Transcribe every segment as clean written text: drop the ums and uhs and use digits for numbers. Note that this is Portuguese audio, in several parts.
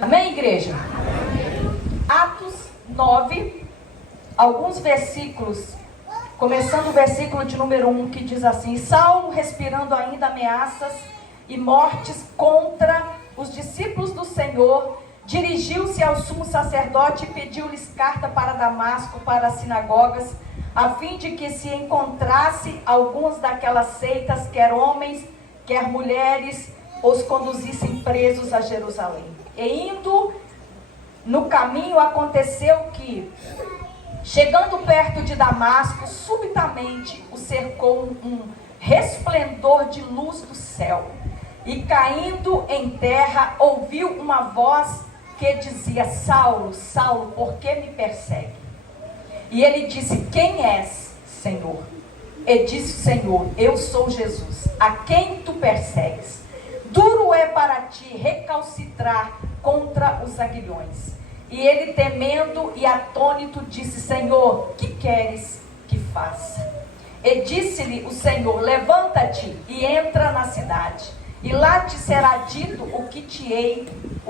Amém, igreja? Atos 9, alguns versículos, começando o versículo de número 1, que diz assim: Saulo, respirando ainda ameaças e mortes contra os discípulos do Senhor, dirigiu-se ao sumo sacerdote e pediu-lhes carta para Damasco, para as sinagogas, a fim de que se encontrasse alguns daquelas seitas, quer homens, quer mulheres, os conduzissem presos a Jerusalém. E indo no caminho, aconteceu que, chegando perto de Damasco, subitamente o cercou um resplendor de luz do céu. E caindo em terra, ouviu uma voz que dizia: Saulo, Saulo, por que me persegue? E ele disse: Quem és, Senhor? E disse o Senhor: Eu sou Jesus, a quem tu persegues. Duro é para ti recalcitrar contra os aguilhões. E ele, temendo e atônito, disse: Senhor, que queres que faça? E disse-lhe o Senhor: Levanta-te e entra na cidade, e lá te será dito o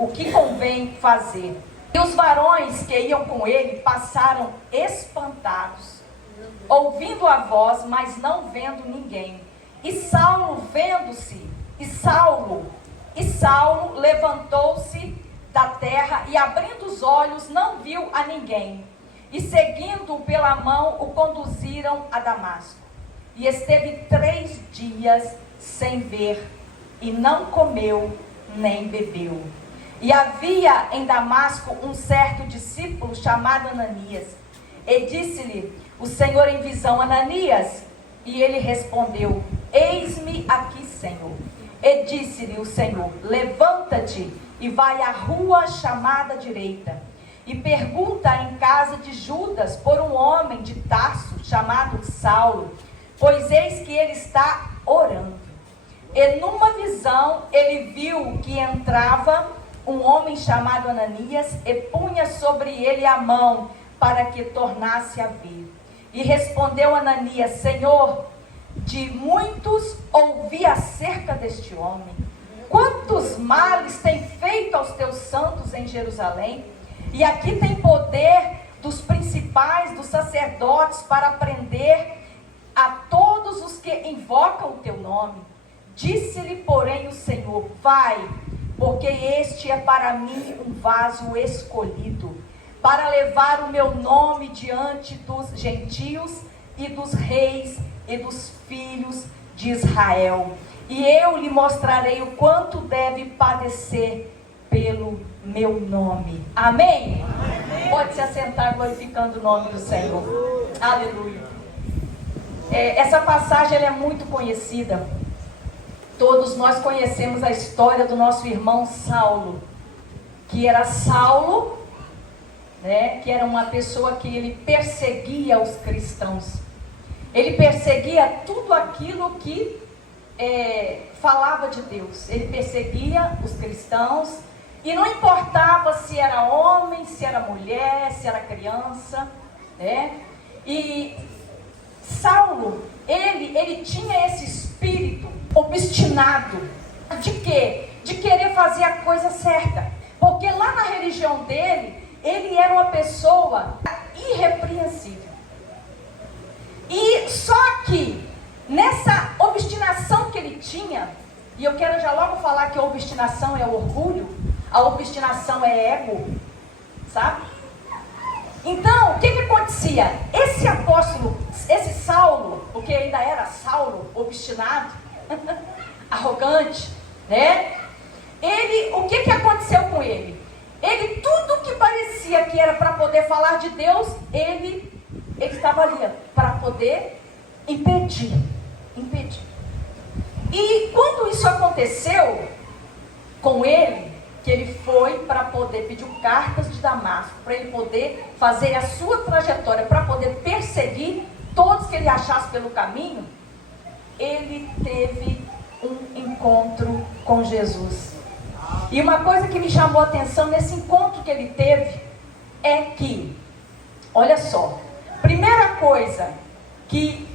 que convém fazer. E os varões que iam com ele passaram espantados, ouvindo a voz, mas não vendo ninguém. E Saulo levantou-se da terra e, abrindo os olhos, não viu a ninguém. E seguindo-o pela mão, o conduziram a Damasco. E esteve 3 dias sem ver, e não comeu nem bebeu. E havia em Damasco um certo discípulo chamado Ananias. E disse-lhe o Senhor em visão: Ananias. E ele respondeu: Eis-me aqui, Senhor. E disse-lhe o Senhor: Levanta-te e vai à rua chamada direita, e pergunta em casa de Judas por um homem de Tarso chamado Saulo, pois eis que ele está orando. E numa visão ele viu que entrava um homem chamado Ananias e punha sobre ele a mão para que tornasse a ver. E respondeu Ananias: Senhor, de muitos ouvi acerca deste homem. Quantos males tem feito aos teus santos em Jerusalém? E aqui tem poder dos principais, dos sacerdotes, para prender a todos os que invocam o teu nome. Disse-lhe, porém, o Senhor: Vai, porque este é para mim um vaso escolhido, para levar o meu nome diante dos gentios e dos reis e dos filhos de Israel. E eu lhe mostrarei o quanto deve padecer pelo meu nome. Amém? Amém. Pode se assentar glorificando o nome do Senhor. Aleluia. Essa passagem ela é muito conhecida. Todos nós conhecemos a história do nosso irmão Saulo, que era Saulo, né, que era uma pessoa que ele perseguia os cristãos. Ele perseguia tudo aquilo que falava de Deus. Ele perseguia os cristãos, e não importava se era homem, se era mulher, se era criança, né? E Saulo, ele tinha esse espírito obstinado de quê? De querer fazer a coisa certa, porque lá na religião dele, ele era uma pessoa irrepreensível. E só que nessa obstinação que ele tinha, e eu quero já logo falar que a obstinação é orgulho, a obstinação é ego, sabe? Então, o que acontecia? Esse apóstolo, esse Saulo, porque ainda era Saulo, obstinado, arrogante, né? O que aconteceu com ele? Ele, tudo que parecia que era para poder falar de Deus, ele estava ali para poder impedir. E quando isso aconteceu com ele, que ele foi para poder pedir cartas de Damasco, para ele poder fazer a sua trajetória, para poder perseguir todos que ele achasse pelo caminho, ele teve um encontro com Jesus. E uma coisa que me chamou a atenção nesse encontro que ele teve é que, olha só, primeira coisa, que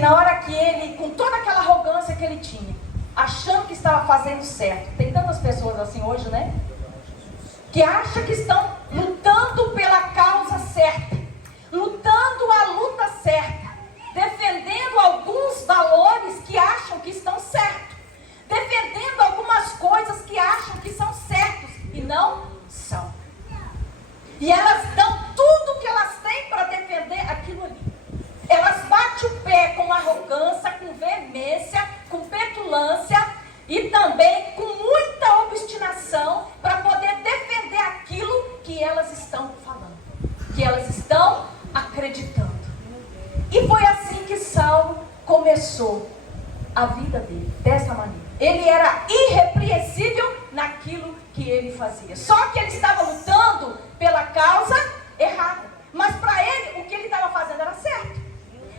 na hora que ele, com toda aquela arrogância que ele tinha, achando que estava fazendo certo, tem tantas pessoas assim hoje, né? que acham que estão lutando pela causa certa, lutando a luta certa, defendendo alguns valores que acham que estão certos, defendendo algumas coisas que acham que são certos e não são. E elas dão tudo o que elas têm para defender aquilo ali. Elas batem o pé com arrogância, com veemência, com petulância e também com muita obstinação para poder defender aquilo que elas estão falando, que elas estão acreditando. E foi assim que Saulo começou a vida dele, dessa maneira. Ele era irrepreensível naquilo que ele fazia. Só que ele estava lutando pela causa errada. Mas para ele, o que ele estava fazendo era certo.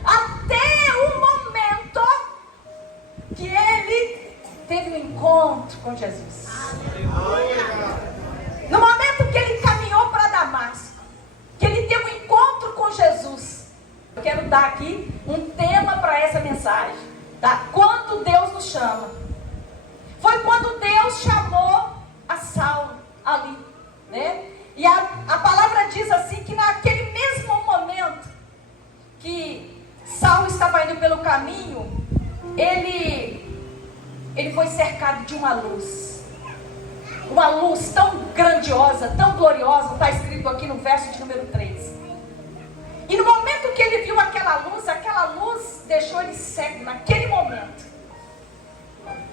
Até o momento que ele teve um encontro com Jesus. No momento que ele caminhou para Damasco, que ele teve um encontro com Jesus. Eu quero dar aqui um tema para essa mensagem, tá? Quando Deus nos chama. Foi quando Deus chamou a Saulo ali, né? E a palavra diz assim, que naquele mesmo momento que Saulo estava indo pelo caminho, ele foi cercado de uma luz tão grandiosa, tão gloriosa, está escrito aqui no verso de número 3. E no momento que ele viu aquela luz deixou ele cego naquele momento.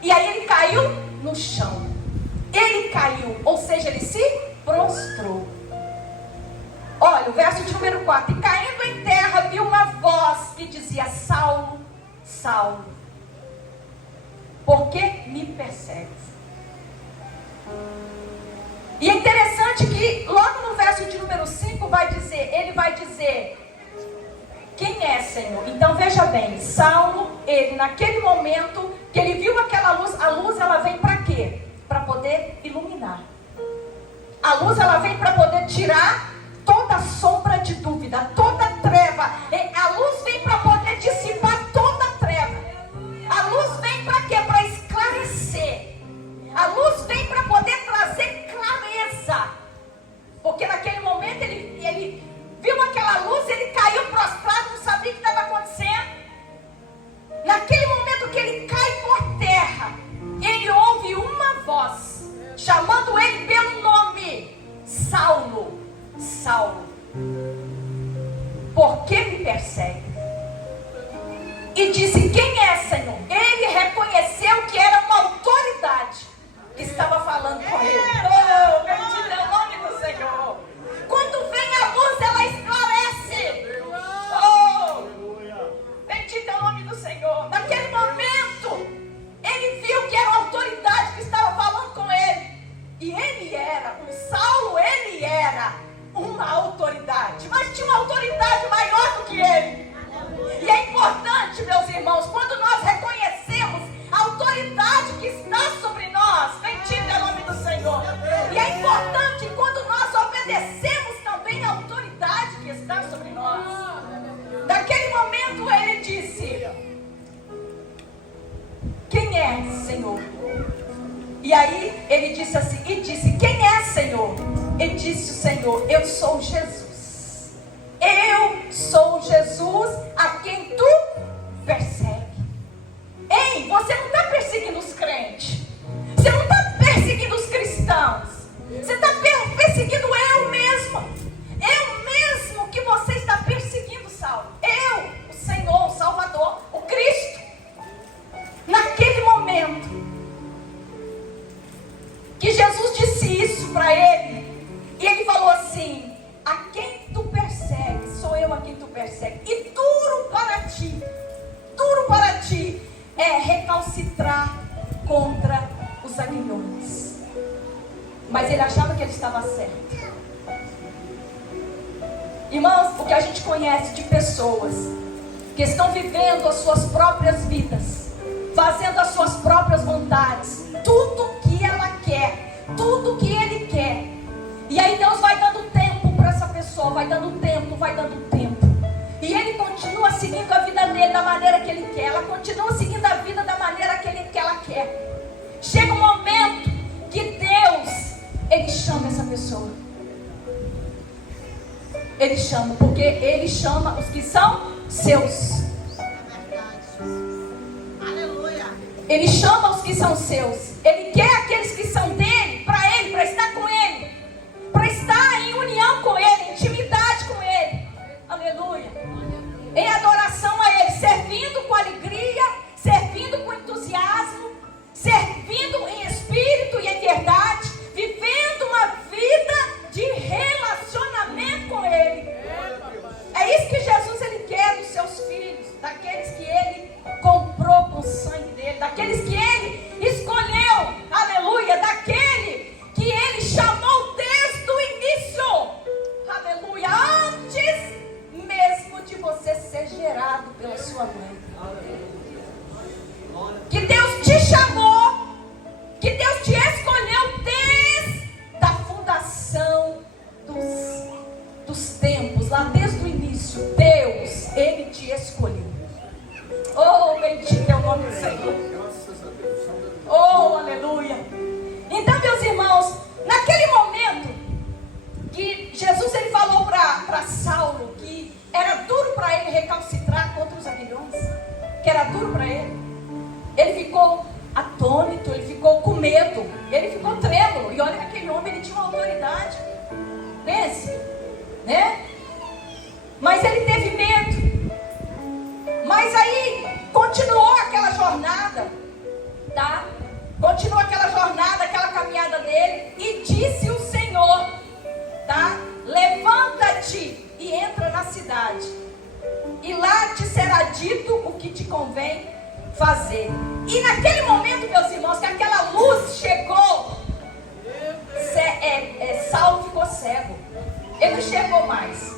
E aí ele caiu no chão. Ele caiu, ou seja, ele se prostrou. Olha, o verso de número 4. E caindo em terra, viu uma voz que dizia: Saulo, Saulo, por que me persegues? E é interessante que logo no verso de número 5 ele vai dizer: quem é, Senhor? Então veja bem, Saulo, ele naquele momento que ele viu aquela luz, a luz ela vem para quê? Para poder iluminar. A luz ela vem para poder tirar toda sombra de dúvida, toda treva. A luz vem para poder dissipar toda treva. A luz vem para quê? Para esclarecer. A luz vem para poder trazer clareza. Porque naquele momento ele viu aquela luz, ele caiu prostrado, não sabia o que estava acontecendo. Naquele momento que ele cai por terra, ele ouve uma voz chamando ele pelo nome: Saulo, Saulo, por que me persegue? E disse: quem é, Senhor? Ele reconheceu que era uma autoridade que estava falando com ele. Oh, bendito é o nome do Senhor. Quando vem a luz, ela esclarece. Oh, bendito é o nome do Senhor. Naquele momento, ele viu que era uma autoridade que estava falando com ele. E ele era, o Saulo, ele era uma autoridade. Mas tinha uma autoridade maior do que ele. E é importante, meus irmãos, quando nós reconhecemos a autoridade que está sobre nós, bendito é o nome do Senhor. E é importante quando nós obedecemos também a autoridade que está sobre nós. Naquele momento ele disse: quem é, Senhor? E aí ele disse assim, quem é, Senhor? Ele disse: o Senhor, eu sou Jesus. Eu sou Jesus a quem tu persegue. Ei, você não está perseguindo os crentes. Você não está perseguindo os cristãos. Você está perseguindo eu mesmo. Eu mesmo que você está perseguindo, Saulo. Eu, o Senhor, o Salvador, o Cristo. Naquele momento que Jesus disse isso para ele, e ele falou assim: a quem tu persegues, sou eu a quem tu persegues. E duro para ti é recalcitrar contra os aguilhões. Mas ele achava que ele estava certo. Irmãos, o que a gente conhece de pessoas que estão vivendo as suas próprias vidas, fazendo as suas próprias vontades, tudo que ela quer, tudo que ele quer. E aí Deus vai dando tempo para essa pessoa, vai dando tempo. E ele continua seguindo a vida dele da maneira que ele quer. Ela continua seguindo a vida da maneira que ela quer. Chega um momento que Deus, ele chama essa pessoa. Ele chama, porque Ele chama os que são seus. Ele chama os que são seus. Ele quer aqueles que são dele, para estar com Ele, para estar em união com Ele, em intimidade com Ele. Aleluia. Em adoração a Ele, servindo com alegria, servindo com entusiasmo, servindo em espírito e em verdade, vivendo uma vida de relacionamento com Ele. É isso que Jesus Ele quer dos seus filhos, daqueles que Ele comprou com o sangue dele, daqueles que Ele escolheu, aleluia, daquele que Ele chamou desde o início, aleluia, antes mesmo de você ser gerado pela sua mãe. Que Deus te chamou, que Deus te escolheu desde a fundação dos tempos, lá desde o início. Deus, Ele te escolheu. Oh, bendito é o nome do Senhor. Oh, aleluia. Então, meus irmãos, naquele momento que Jesus Ele falou para Saulo que era duro para ele recalcitrar contra os aguilhões, que era duro para ele, ele ficou atônito, ele ficou com medo, ele ficou trêmulo. E olha que aquele homem, ele tinha uma autoridade. Pense, né? Mas ele teve medo. Mas aí continuou aquela jornada, tá? Continuou aquela jornada, aquela caminhada dele. E disse o Senhor, tá? Levanta-te e entra na cidade, e lá te será dito o que te convém fazer. E naquele momento, meus irmãos, que aquela luz chegou, Saulo ficou cego. Ele não enxergou mais.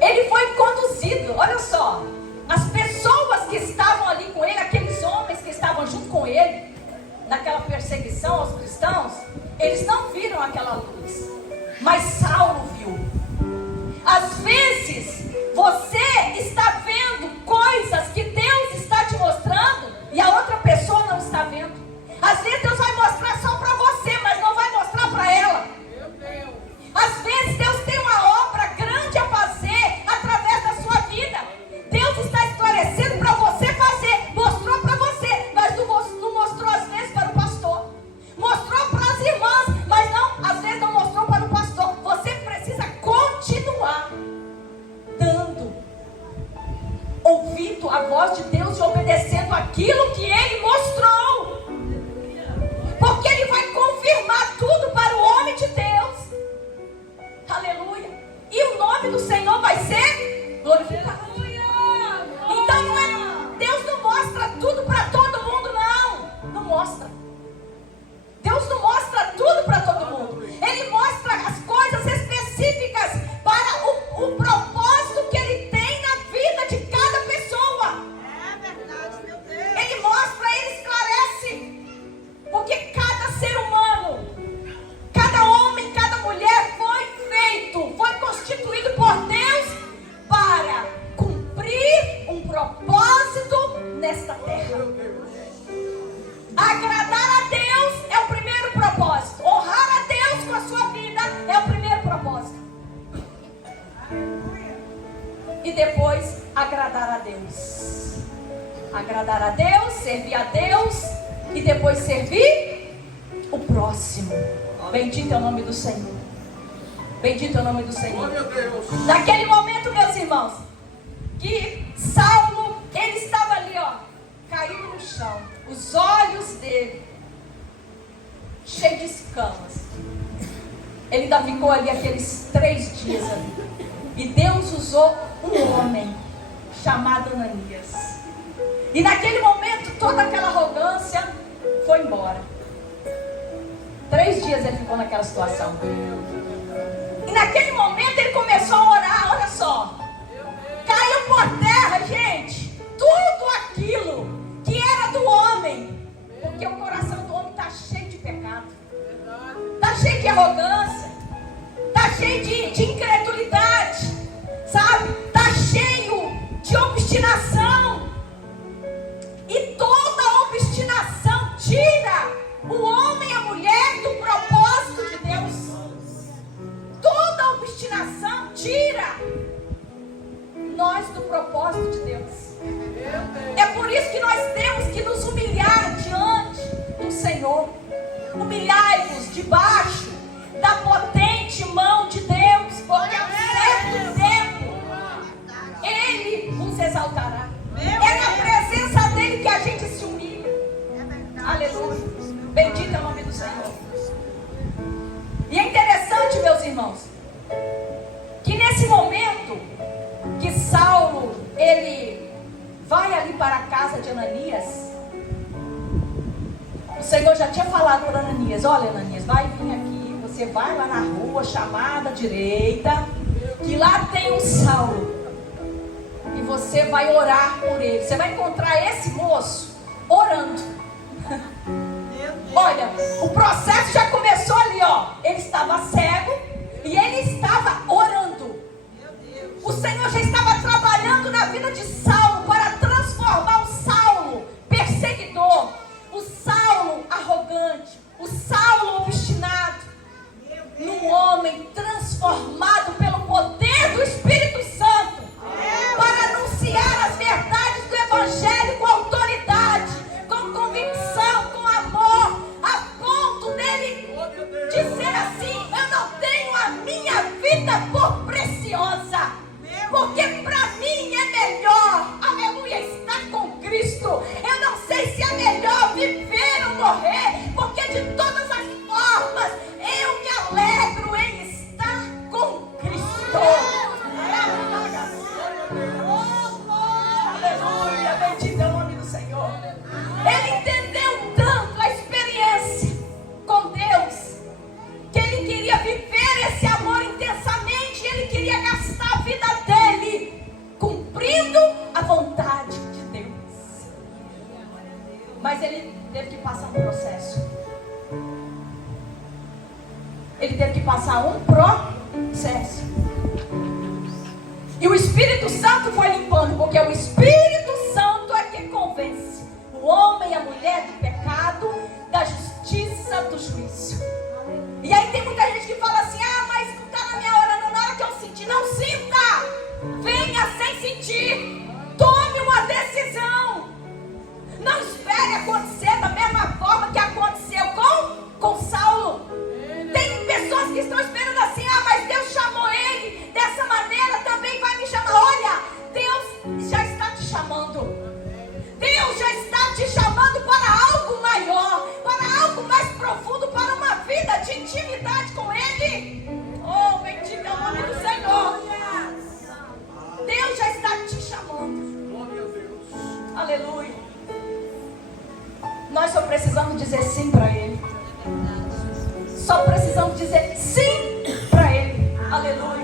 Ele foi conduzido. Olha só, as pessoas que estavam ali com ele, aqueles homens que estavam junto com ele naquela perseguição aos cristãos, eles não viram aquela luz, mas Saulo viu. Às vezes você está vendo coisas que Deus está te mostrando e a outra pessoa não está vendo. Às vezes Deus vai mostrar só para você, mas não vai mostrar para ela. Às vezes Deus tem uma obra grande a fazer através da sua vida. Deus está esclarecendo para você fazer. Mostrou para você, mas não mostrou às vezes para o pastor. Mostrou para as irmãs, mas não, às vezes não mostrou para o pastor. Você precisa continuar dando, ouvindo a voz de Deus e obedecendo aquilo que Ele mostrou. Porque Ele vai confirmar tudo para o homem de Deus. Aleluia. E o nome do Senhor vai ser glorificado. Então não é, Deus não mostra tudo para todo mundo, não. Não mostra. Deus não mostra tudo para todo mundo. Ele mostra as coisas específicas para o propósito que Ele tem na vida de cada pessoa. É verdade, meu Deus. Ele mostra, Ele esclarece. Porque cada ser humano, cada homem, cada mulher foi constituído por Deus para cumprir um propósito nesta terra. Agradar a Deus é o primeiro propósito. Honrar a Deus com a sua vida é o primeiro propósito. E depois agradar a Deus. Agradar a Deus, servir a Deus e depois servir o próximo. Bendito é o nome do Senhor. Bendito é o nome do Senhor. Naquele momento, meus irmãos, que Saulo, ele estava ali, ó, caído no chão. Os olhos dele cheios de escamas. Ele ainda ficou ali aqueles 3 dias ali. E Deus usou um homem chamado Ananias. E naquele momento toda aquela arrogância foi embora. 3 dias ele ficou naquela situação. E naquele momento ele começou a orar. Olha só, caiu por terra, gente, tudo aquilo que era do homem. Porque o coração do homem está cheio de pecado, está cheio de arrogância, está cheio de incredulidade, sabe? Está cheio de obstinação. E toda obstinação tira o homem e a mulher do propósito de Deus. obstinação tira nós do propósito de Deus. É por isso que nós temos que nos humilhar diante do Senhor. Humilhai-vos debaixo da potente mão de Deus, porque a um certo tempo Ele vos exaltará. É na presença dEle que a gente se humilha. Aleluia. Bendito é o nome do Senhor. E é interessante, meus irmãos, que nesse momento que Saulo, ele vai ali para a casa de Ananias, o Senhor já tinha falado para Ananias: olha, Ananias, vai vir aqui, você vai lá na rua chamada direita, que lá tem um Saulo, e você vai orar por ele. Você vai encontrar esse moço orando. Olha, o processo já começou ali, ó. Ele estava cego e ele estava orando. O Senhor já estava trabalhando na vida de Saulo para transformar o Saulo perseguidor, o Saulo arrogante, o Saulo obstinado, num homem transformado pelo poder do Espírito Santo, para anunciar as verdades do Evangelho com autoridade, com convicção, com amor, a ponto dele dizer assim: eu não tenho a minha vida por preciosa, porque para mim é melhor, aleluia, estar com Cristo. Eu não sei se é melhor viver ou morrer, porque de todas as formas eu me alegro em estar com Cristo. Aleluia, bendito é o nome do Senhor. Ele entendeu tanto a experiência com Deus, que ele queria viver esse amor intensamente, ele queria gastar a vida dele cumprindo a vontade de Deus. Mas ele teve que passar um processo. Ele teve que passar um processo. E o Espírito Santo foi limpando, porque o Espírito Santo é quem convence o homem e a mulher do pecado, da justiça, do juízo. E aí tem muita gente que fala assim: ah, mas não está na minha hora, não. Na hora que eu sentir, não sinta. Venha sem sentir. Tome uma decisão. Não espere acontecer da mesma forma que aconteceu com Saulo. Tem pessoas que estão esperando assim: ah, mas Deus chamou ele dessa maneira, também vai me chamar. Olha, Deus já está te chamando. Deus já está te chamando para algo maior, para algo mais profundo, para uma vida de intimidade com Ele. Oh, bendito é o nome do Senhor. Deus já está te chamando. Aleluia. Nós só precisamos dizer sim para Ele. Só precisamos dizer sim para Ele. Aleluia.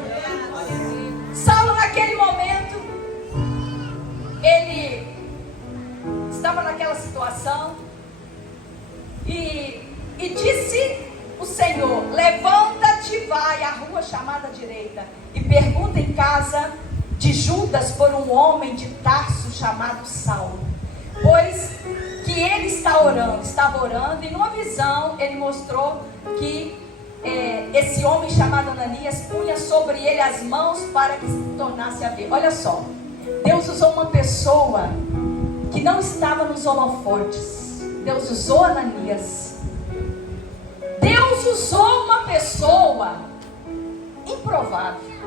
Saulo, naquele momento, ele estava naquela situação e disse o Senhor: levanta-te, vai à rua chamada direita e pergunta em casa de Judas por um homem de Tarso chamado Saulo, pois que ele estava orando, e numa visão ele mostrou que esse homem chamado Ananias punha sobre ele as mãos para que se tornasse a ver. Olha só, Deus usou uma pessoa que não estava nos holofotes. Deus usou Ananias. Deus usou uma pessoa improvável.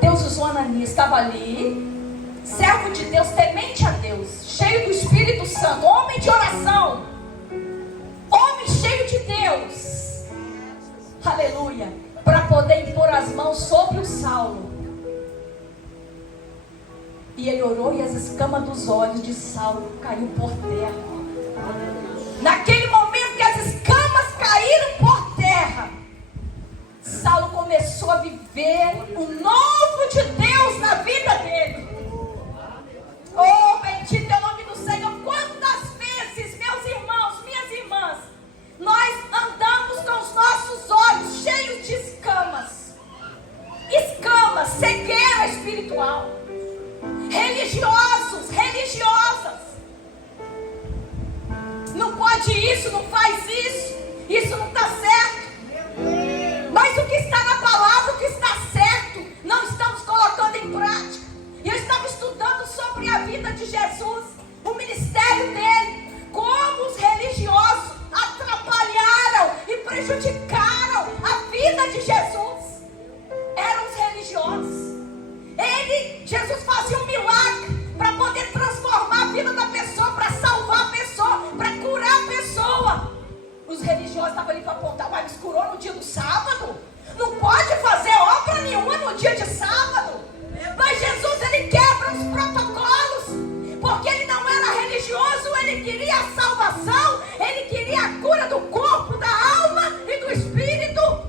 Deus usou Ananias, estava ali, servo de Deus, temente a Deus, cheio do Espírito Santo, homem de oração, homem cheio de Deus, aleluia, para poder impor as mãos sobre o Saulo. E ele orou e as escamas dos olhos de Saulo caiu por terra. Naquele momento que as escamas caíram por terra, Saulo começou a viver o novo de Deus na vida dele. Oh, bendito é o nome do Senhor. Quantas vezes, meus irmãos, minhas irmãs, nós andamos com os nossos olhos cheios de escamas, cegueira espiritual, religiosos, religiosas. Não pode isso, não faz isso, isso não está certo. prejudicaram a vida de Jesus eram os religiosos. Jesus fazia um milagre para poder transformar a vida da pessoa, para salvar a pessoa, para curar a pessoa. Os religiosos estavam ali para apontar: mas curou no dia do sábado? Não pode fazer obra nenhuma no dia de sábado. Mas Jesus, ele quebra os protocolos, porque ele não era religioso, ele queria a salvação, ele queria a cura do corpo, da alma e do espírito.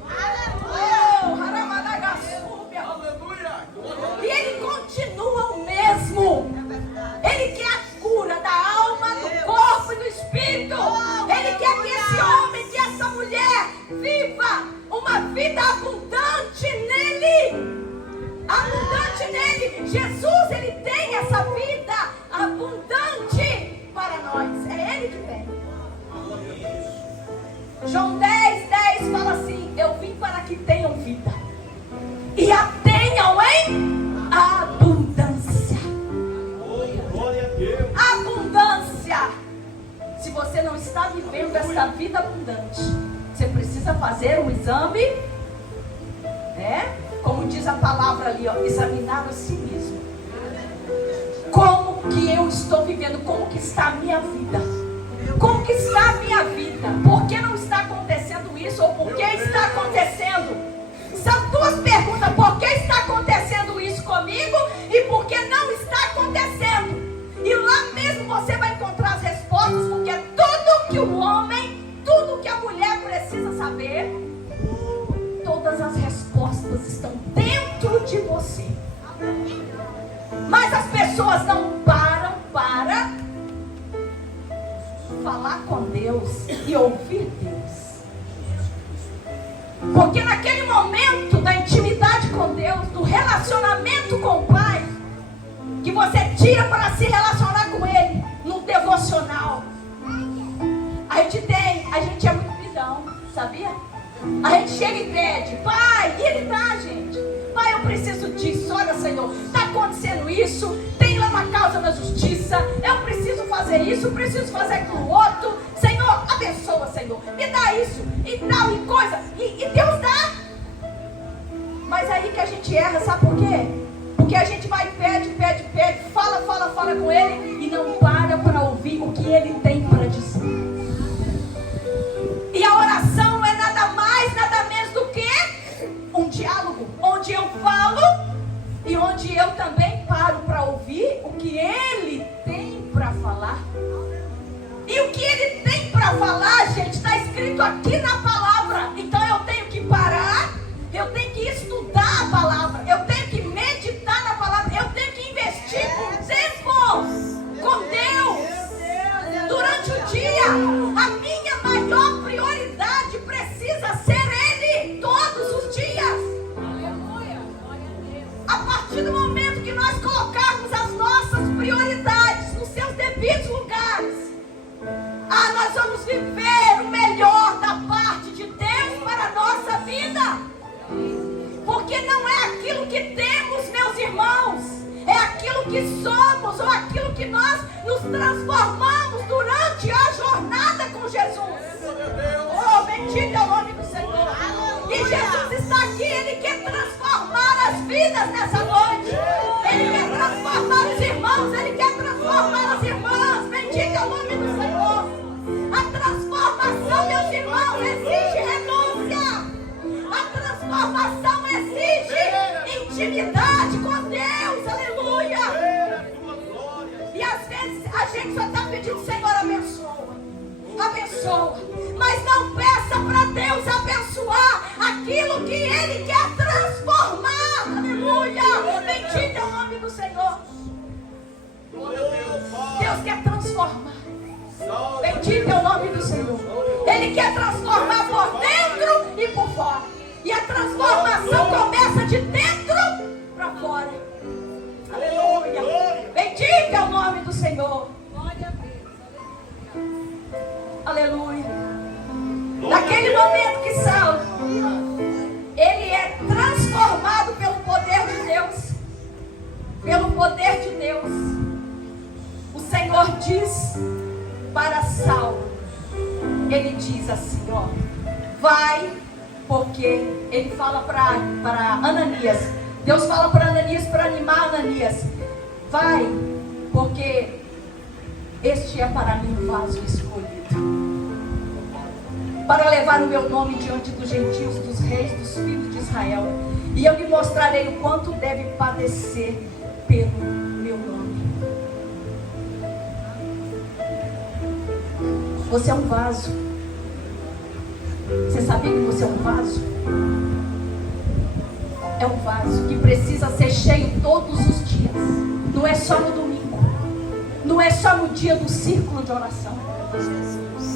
E ele continua o mesmo. Ele quer a cura da alma, do corpo e do espírito. Ele quer que esse homem, que essa mulher viva uma vida abundante nele. Abundante nele. Jesus, ele tem essa vida abundante para nós. É ele que tem. João 10:10 fala assim: eu vim para que tenham vida e a tenham em abundância. Glória a Deus. Abundância. Se você não está vivendo essa vida abundante, você precisa fazer um exame, né? Como diz a palavra ali, ó, examinar a si mesmo. Como que eu estou vivendo? Como que está a minha vida? Como que está a minha vida? Por que não está acontecendo isso? Ou por que está acontecendo? São duas perguntas: por que está acontecendo isso comigo? E por que não está acontecendo? E lá mesmo você vai encontrar as respostas, porque tudo que o homem, tudo que a mulher precisa saber, todas as respostas estão dentro de você. Mas as pessoas não param para falar com Deus e ouvir Deus. Porque naquele momento da intimidade com Deus, do relacionamento com o Pai, que você tira para se relacionar com Ele, no devocional, a gente é muito pidão, sabia? A gente chega e pede: Pai, e Ele dá, gente. Pai, eu preciso disso. Olha, Senhor, está acontecendo isso, tem lá uma causa na justiça, eu preciso fazer isso, preciso fazer aquilo outro. Senhor, abençoa, Senhor, me dá isso e tal e coisa, e Deus dá. Mas aí que a gente erra, sabe por quê? Porque a gente vai, pede, fala com Ele e não para ouvir o que Ele tem para dizer. E a oração é nada mais, nada menos do que um diálogo, onde eu falo e onde eu também paro para ouvir o que Ele tem para falar. E o que Ele tem para falar, gente, está escrito aqui na palavra. Então eu tenho que parar, eu tenho que estudar a palavra, eu tenho que meditar na palavra, eu tenho que investir com Deus durante o dia. A minha maior prioridade precisa ser Ele todos os dias. A partir do momento que nós colocarmos as nossas prioridades nos seus devidos lugares, nós vamos viver o melhor da parte de Deus para a nossa vida. Porque não é aquilo que temos, meus irmãos, é aquilo que somos, ou aquilo que nós nos transformamos durante a jornada com Jesus. Oh, bendito é o nome do Senhor. E Jesus está aqui, Ele quer transformar as vidas nessa noite. Ele quer transformar os irmãos, Ele quer transformar as irmãs. Bendito é o nome do Senhor. A transformação, meus irmãos, exige renúncia. A transformação exige intimidade com Deus. Aleluia. E às vezes a gente só está pedindo: Senhor, abençoa, abençoa. Mas não peça para Deus abençoar aquilo que Ele quer transformar. Aleluia. Bendito é o nome do Senhor. Deus quer transformar. Bendito é o nome do Senhor. Ele quer transformar por dentro e por fora. E a transformação começa de dentro para fora. Aleluia. Bendito é o nome do Senhor. Aleluia. Naquele momento que Saulo, ele é transformado pelo poder de Deus. Pelo poder de Deus. O Senhor diz para Saulo, Ele diz assim, ó: vai, porque ele fala para Ananias. Deus fala para Ananias, para animar Ananias. Vai, porque este é para mim o vaso escolhido, para levar o meu nome diante dos gentios, dos reis, dos filhos de Israel. E eu lhe mostrarei o quanto deve padecer pelo meu nome. Você é um vaso. Você sabia que você é um vaso? É um vaso que precisa ser cheio todos os dias. Não é só no domingo. Não é só no dia do círculo de oração.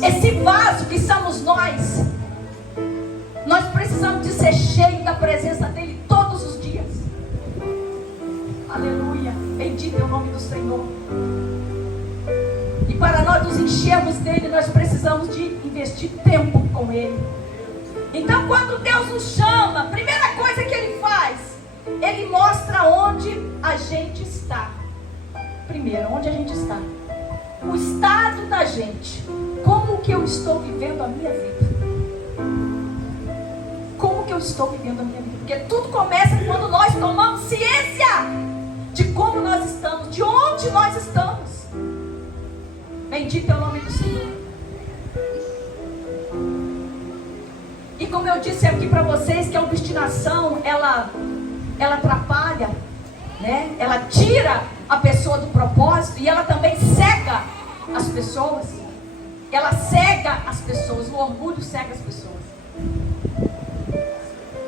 Esse vaso que somos nós precisamos de ser cheio da presença dele todos os dias. Aleluia. Bendito é o nome do Senhor. E para nós nos enchermos dele, nós precisamos de investir tempo com ele. Então, quando Deus nos chama, a primeira coisa que ele faz, ele mostra onde a gente está. Primeiro, onde a gente está. O estado da gente. Como que eu estou vivendo a minha vida? Como que eu estou vivendo a minha vida? Porque tudo começa quando nós tomamos ciência de como nós estamos, de onde nós estamos. Bendito é o nome do Senhor. E como eu disse aqui para vocês, que a obstinação, ela atrapalha, né? Ela tira a pessoa do propósito e ela também cega as pessoas. Ela cega as pessoas, o orgulho cega as pessoas.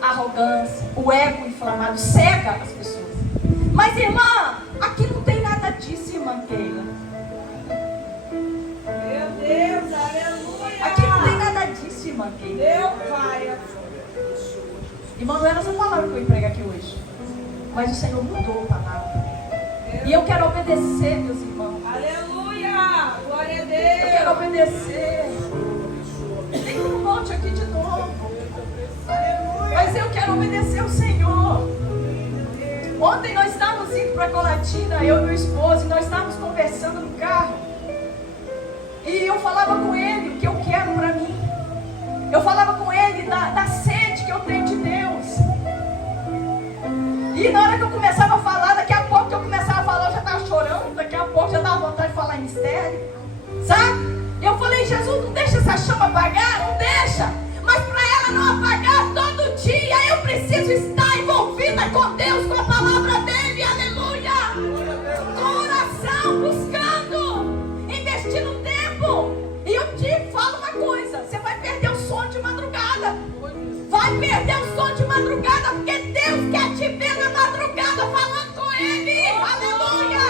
A arrogância, o ego inflamado cega as pessoas. Mas irmã, aqui não tem nada disso, irmã Keila. Meu Deus, aleluia. Aqui não tem nada disso, irmã Keila. Meu Pai. Irmã, não era essa palavra que eu ia pregar aqui hoje. Mas o Senhor mudou a palavra. E eu quero obedecer, meus irmãos. Aleluia, glória a Eu Deus. quero obedecer. Nem que não volte aqui de novo. Mas eu quero obedecer ao Senhor. Ontem nós estávamos indo para Colatina, eu e meu esposo, e nós estávamos conversando no carro. E eu falava com ele o que eu quero para mim. Eu falava com ele da sede que eu tenho de Deus. E na hora que eu começava a falar, daqui a pouco que eu começava a falar, eu já estava chorando. Daqui a pouco já dava vontade de falar em mistério. Sabe? Eu falei, Jesus, não deixa essa chama apagar, não deixa. Mas para ela não apagar todo dia, eu preciso estar envolvida com Deus, com a palavra dele, aleluia. Com oração, buscando, investindo tempo. E eu te falo uma coisa, você vai perder o sono de madrugada. Vai perder o sono de madrugada, porque Deus quer te ver na madrugada falando com ele, aleluia.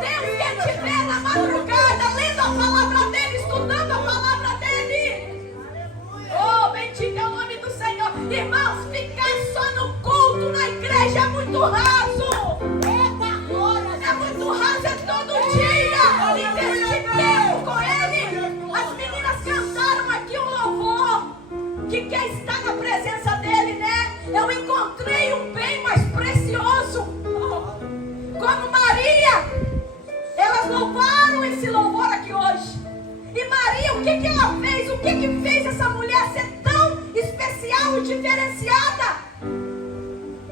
Deus quer te ver na madrugada, lendo a palavra dele, estudando a palavra dele. Oh, bendito é o nome do Senhor. Irmãos, ficar só no culto na igreja é muito raso. É muito raso, é todo dia. Investir tempo com ele. As meninas cantaram aqui um louvor que quer estar na presença dele, né? Eu encontrei um bem mais precioso. Como Maria. Elas louvaram esse louvor aqui hoje. E Maria, o que ela fez? O que fez essa mulher ser tão especial e diferenciada?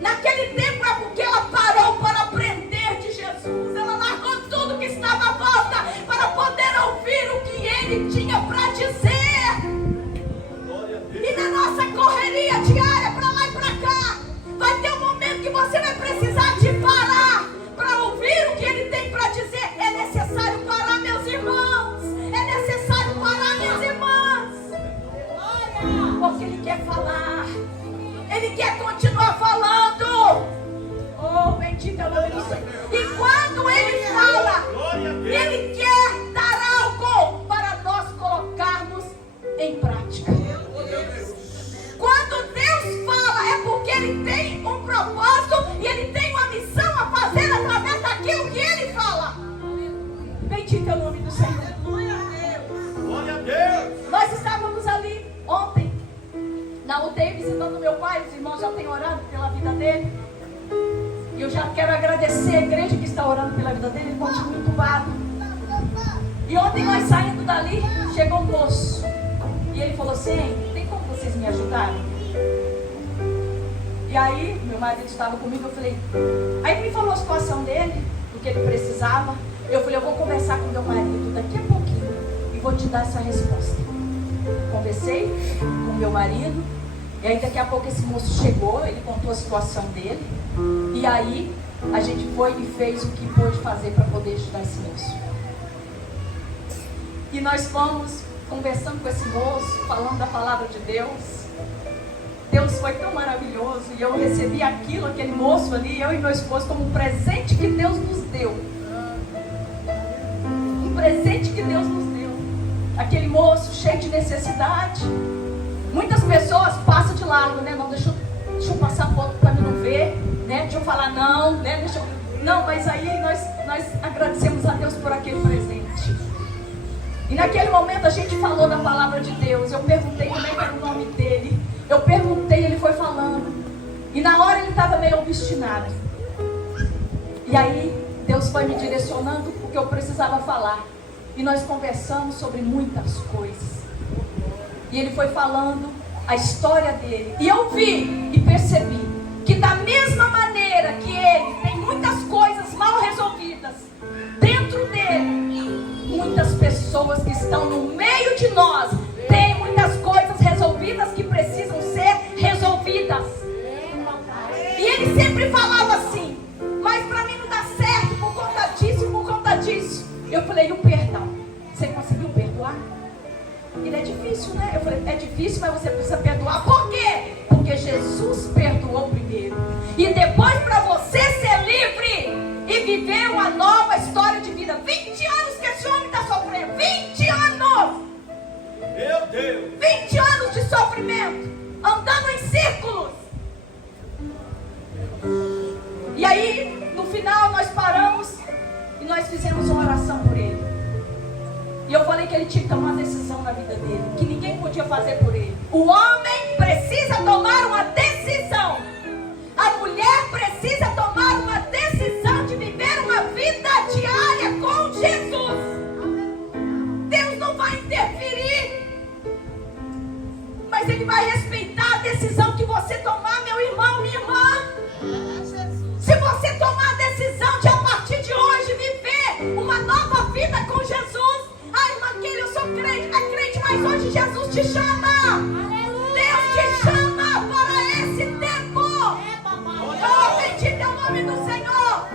Naquele tempo é porque ela parou para aprender de Jesus. Ela largou tudo que estava à volta para poder ouvir o que ele tinha para dizer. E na nossa correria diária, para lá e para cá, vai ter um momento que você vai precisar de parar para ouvir o que ele tem para dizer. É necessário parar, meus irmãos. É necessário parar, minhas irmãs. Porque ele quer falar. Ele quer continuar falando. Oh, bendito é o nome do Senhor. E quando ele fala, ele quer dar algo para nós colocarmos em prática. Quando Deus fala, é porque ele tem um propósito e ele tem uma missão a fazer através daquilo que ele fala. Bendito é o nome do Senhor. Glória a Deus. Nós estávamos ali ontem na UTI visitando meu pai. Os irmãos já têm orado pela vida dele. E eu já quero agradecer a igreja que está orando pela vida dele. Ele continua entubado. E ontem nós saindo dali, chegou um moço. E ele falou assim: tem como vocês me ajudarem? E aí, meu marido estava comigo, eu falei... Aí ele me falou a situação dele, do que ele precisava. Eu falei, eu vou conversar com meu marido daqui a pouquinho e vou te dar essa resposta. Conversei com meu marido, e aí daqui a pouco esse moço chegou, ele contou a situação dele. E aí, a gente foi e fez o que pôde fazer para poder ajudar esse moço. E nós fomos conversando com esse moço, falando da palavra de Deus. Deus foi tão maravilhoso, e eu recebi aquilo, aquele moço ali, eu e meu esposo, como um presente que Deus nos deu. Um presente que Deus nos deu. Aquele moço cheio de necessidade. Muitas pessoas passam de largo, né? Não, deixa eu passar foto para mim não ver, né? Deixa eu falar não, né? Não, mas aí nós agradecemos a Deus por aquele presente. E naquele momento a gente falou da palavra de Deus. Eu perguntei como é que era o nome dele. Eu perguntei, ele foi falando. E na hora ele estava meio obstinado. E aí Deus foi me direcionando porque eu precisava falar. E nós conversamos sobre muitas coisas. E ele foi falando a história dele. E eu vi e percebi que da mesma maneira que ele tem muitas coisas mal resolvidas dentro dele, muitas pessoas que estão no meio de nós têm muitas coisas resolvidas que precisam ser resolvidas. E ele sempre falava assim, mas para mim não dá certo por conta disso e por conta disso. Eu falei, e o perdão? Você conseguiu perdoar? Ele é difícil, né? Eu falei, é difícil, mas você precisa perdoar. Por quê? Porque Jesus perdoou primeiro. E depois para você ser livre e viver uma nova história de vida. 20 anos que esse homem está sofrendo. 20 anos! Meu Deus! 20 anos de sofrimento. Andando em círculos. E aí, no final, nós paramos e nós fizemos uma oração por ele. E eu falei que ele tinha que tomar uma decisão na vida dele, que ninguém podia fazer por ele. O homem precisa tomar uma decisão. A mulher precisa tomar uma decisão de viver uma vida diária com Jesus. Deus não vai interferir, mas Ele vai respeitar a decisão que você tomar, meu irmão, minha irmã. Se você tomar a decisão de a partir de hoje viver uma nova vida com Jesus. Ai, irmã Keila, eu sou crente, é crente, mas hoje Jesus te chama. Deus te chama para esse tempo. Oh, bendito é o nome do Senhor.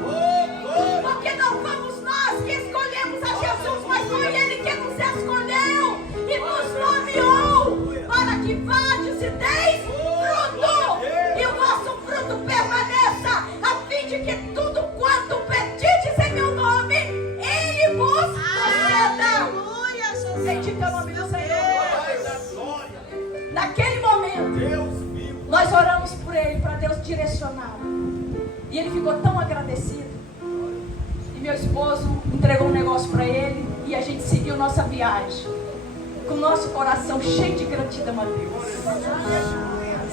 Porque não fomos nós que escolhemos a Jesus, mas foi Ele que nos escolheu e nos nomeou para que vades e deis fruto, e o vosso fruto permaneça, a fim de que tudo quanto pedides em meu nome, Ele vos conceda. Bendito é o nome do Senhor. Naquele momento, nós oramos por ele, para Deus direcioná-lo. E ele ficou tão agradecido. E meu esposo entregou um negócio para ele. E a gente seguiu nossa viagem com o nosso coração cheio de gratidão a Deus.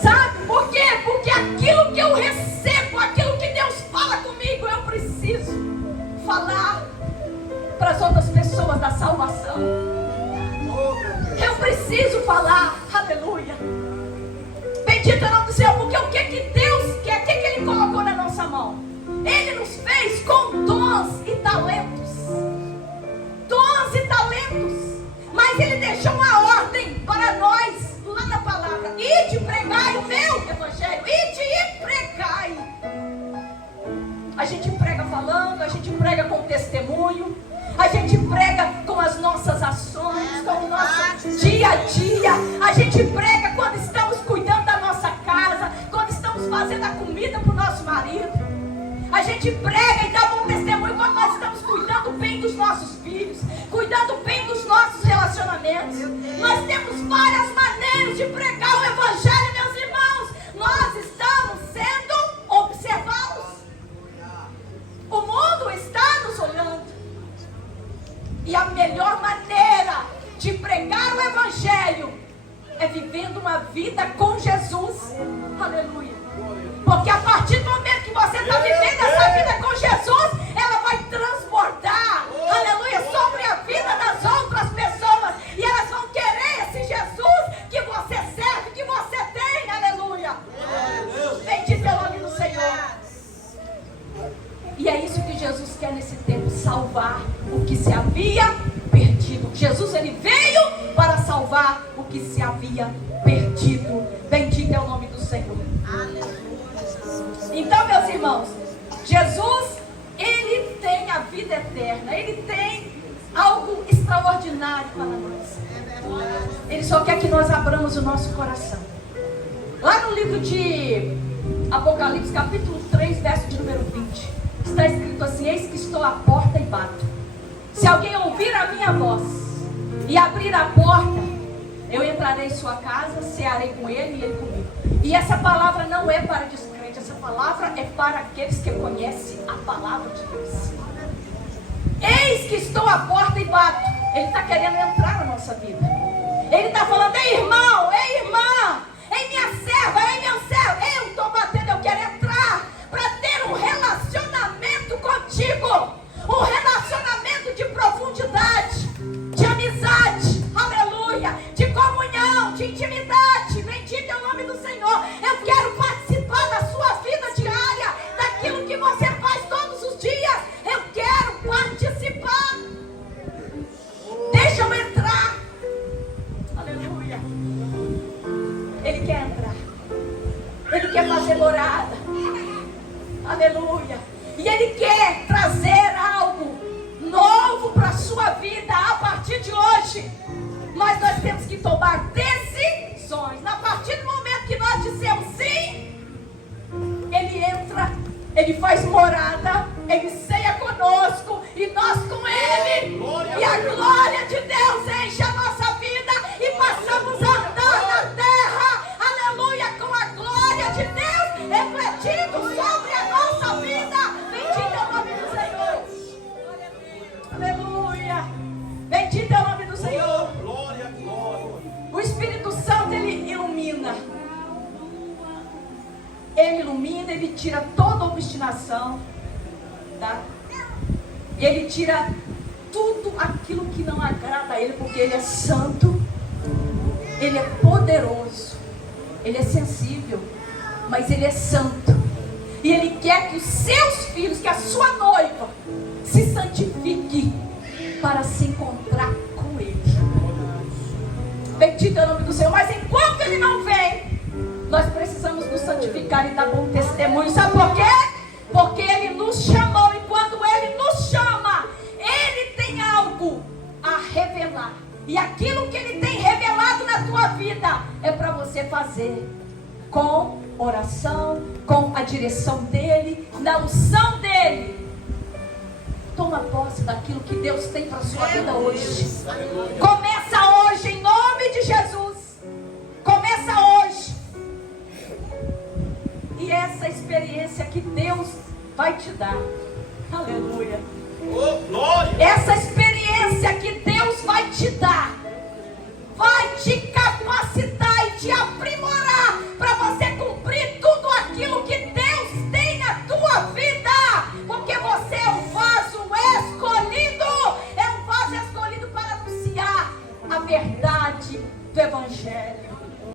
Sabe por quê? Porque aquilo que eu recebo, aquilo que Deus fala comigo, eu preciso falar para as outras pessoas da salvação. Eu preciso falar, aleluia. Bendito é o nome do Senhor, porque o que Deus quer, o que Ele colocou na nossa mão? Ele nos fez com dons e talentos. Dons e talentos. Mas Ele deixou uma ordem para nós, lá na palavra: ide pregai o meu evangelho, ide e pregai. A gente prega falando, a gente prega com testemunho, a gente prega com as nossas ações, com o nosso dia a dia. A gente prega quando estamos cuidando da nossa casa, quando estamos fazendo a comida para o nosso marido. A gente prega e dá bom testemunho quando nós estamos cuidando bem dos nossos filhos, cuidando bem dos nossos relacionamentos. Nós temos várias maneiras de pregar o evangelho, meus irmãos. Nós estamos sendo observados. O mundo está nos olhando. E a melhor maneira de pregar o evangelho é vivendo uma vida com Jesus. Aleluia. Porque a partir do momento que você está vivendo essa vida com Jesus, ela vai transbordar, aleluia, sobre a vida das outras pessoas. E elas vão querer esse Jesus que você serve, que quer nesse tempo salvar o que se havia perdido. Jesus, ele veio para salvar o que se havia perdido. Bendito é o nome do Senhor. Então, meus irmãos, Jesus, ele tem a vida eterna. Ele tem algo extraordinário para nós. Ele só quer que nós abramos o nosso coração. Lá no livro de Apocalipse, capítulo 3, verso de número 20, está escrito assim: eis que estou à porta e bato. Se alguém ouvir a minha voz e abrir a porta, eu entrarei em sua casa, cearei com ele e ele comigo. E essa palavra não é para descrente, essa palavra é para aqueles que conhecem a palavra de Deus. Eis que estou à porta e bato. Ele está querendo entrar na nossa vida. Ele está falando: ei irmão, ei irmã, ei minha serva, ei meu servo, eu estou batendo, eu quero entrar para ter um relacionamento contigo. Um relacionamento de profundidade, de amizade, aleluia, de comunhão, de intimidade. Bendito é o nome do Senhor. Eu quero participar da sua vida diária, daquilo que você faz todos os dias. Eu quero participar. Deixa eu entrar. Aleluia. Ele quer entrar. Ele quer fazer morada. Aleluia. E ele quer trazer algo novo para a sua vida a partir de hoje. Mas nós temos que tomar decisões. A partir do momento que nós dissemos sim, ele entra, ele faz morada, ele ceia conosco e nós com ele. E a glória de Deus enche a nossa vida e passamos a andar na terra, aleluia, com a glória de Deus refletindo sobre a nossa vida. Bendito é o nome do Senhor. Aleluia. Bendito é o nome do Senhor. Glória, glória. O Espírito Santo, ele ilumina. Ele ilumina, ele tira toda obstinação, tá? Ele tira tudo aquilo que não agrada a ele, porque ele é santo, ele é poderoso, ele é sensível, mas ele é santo. E ele quer que os seus filhos, que a sua noiva, se santifique para se encontrar com ele. Bendito é o nome do Senhor. Mas enquanto ele não vem, nós precisamos nos santificar e dar bom testemunho. Sabe por quê? Porque ele nos chamou. E quando ele nos chama, ele tem algo a revelar. E aquilo que ele tem revelado na tua vida é para você fazer com oração, com a direção dele, na unção dele. Toma posse daquilo que Deus tem para a sua vida hoje. Começa hoje, em nome de Jesus. Começa hoje. E essa experiência que Deus vai te dar, aleluia, Oh, glória. essa experiência que